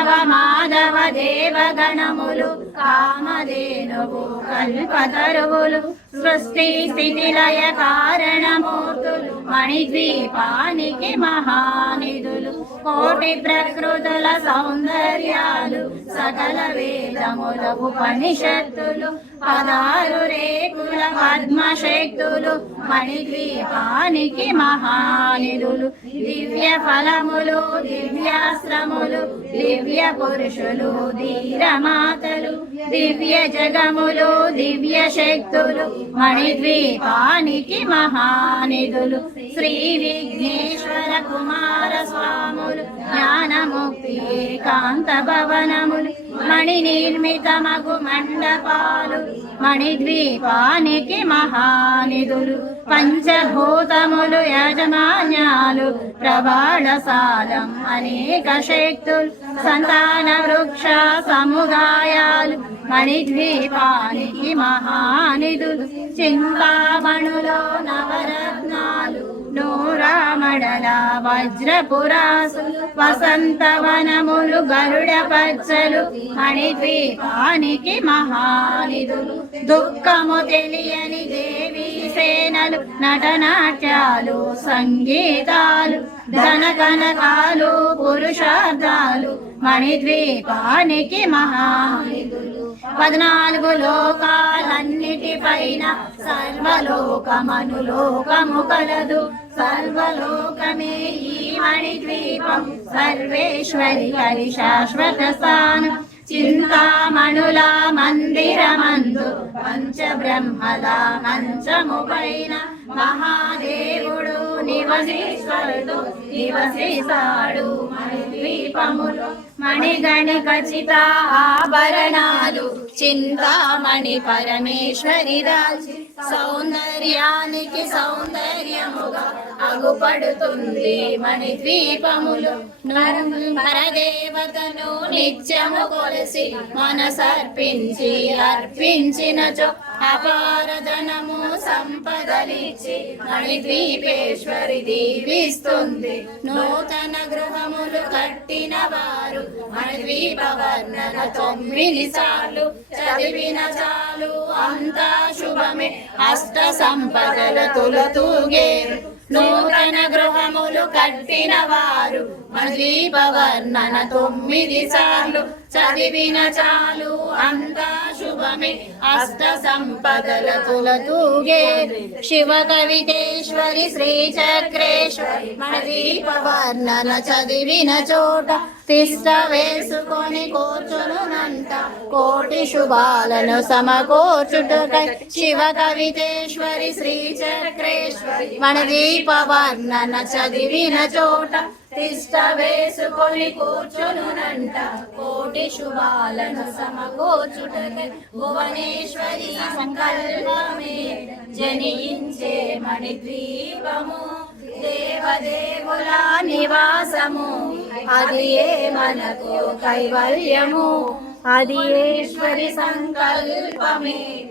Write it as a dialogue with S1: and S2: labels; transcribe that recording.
S1: కేశవ మాధవ దేవగణములు కామధేనువు కల్పతరువులు సృష్టి స్థితిలయ కారణమూర్తులు మణిద్వీపానికి మహానిధులు. కోటి ప్రకృతుల సౌందర్యాలు సకల వేదముల ఉపనిషత్తులు పదారు రేకుల పద్మశక్తులు మణిద్వీపానికి మహానిధులు దివ్య ఫలములు దివ్యాశ్రములు దివ్య పురుషులు ధీరమాతలు. దివ్య జగములు దివ్య శక్తులు మణిద్వీపానికి మహానిధులు. శ్రీ విఘ్నేశ్వర కుమార స్వాములు జ్ఞానముక్తి కాంత భవనములు. మణి నిర్మితమగు మండపాలు మణిద్వీపానికి మహానిధులు. పంచభూతములు యజమాన్యాలు ప్రబాళసాలం అనేక శక్తులు. సంతాన వృక్ష సముదాయాలు మణిద్వీపానికి మహానిధులు చింతామణులో నవరత్నాలు నూరామడల వజ్రపురాసు. వసంతవనములు గరుడ పచ్చలు మణిద్వీపానికి మహానిధులు దుఃఖము తెలియని దేవీ సేనలు నటనాట్యాలు సంగీతాలు ధనకనకాలు పురుషార్థాలు మణిద్వీపానికి మహానిధులు పద్నాలుగు లోకాలన్నిటిపైన సర్వలోకమనులోకము కలదు. సర్వలోకమే ఈ మణిద్వీపం. సర్వేశ్వరి హరి శాశ్వత స్థానం. చింతామణుల మందిరమందు పంచబ్రహ్మల మంచము పైన మహాదేవుడు నివసిస్తాడు. నివసిస్తాడు మణిద్వీపములు. మణిగణి ఖచ్చిత ఆభరణాలు చింతామణి పరమేశ్వరి దాల్చి సౌందర్యానికి సౌందర్యముగా అగుపడుతుంది మణి ద్వీపములు పరదేవతను నిత్యము కొలిసి మనసర్పించి అర్పించినచో అపార ధనము సంపదలిచ్చి మణి ద్వీపేశ్వరి దీవిస్తుంది. నూతన గృహ కట్టిన వారు మణిద్వీప వర్ణన తొమ్మిది సార్లు చదివిన చాలు. అంతా శుభమే అష్ట సంపదల తులతూగేరు నూతన గృహములు కట్టిన వారు మణిద్వీప వర్ణన తొమ్మిది సార్లు చదివిన చాలు. అంత అష్ట సంపదల తులతూగే శివ కవితేశ్వరి శ్రీ చక్రేశ్వరి మణిదీప వర్ణన చదివిన చోట తిష్ట వేసుకొని కూర్చునునంట. కోటి శుభాలను సమకూర్చుటకై శివ కవితేశ్వరి శ్రీ చక్రేశ్వరి మణిదీప వర్ణన చదివిన చోట తిష్ట వేసుకొని కూర్చునునంట. కోటి శుభాలను సమకూర్చుటకై భువనేశ్వరి సంకల్పమే. జనించే మణిద్వీపము దేవదేవుల నివాసము. అది ఏ మనకు కైవల్యము? అది ఈశ్వరి సంకల్పమే.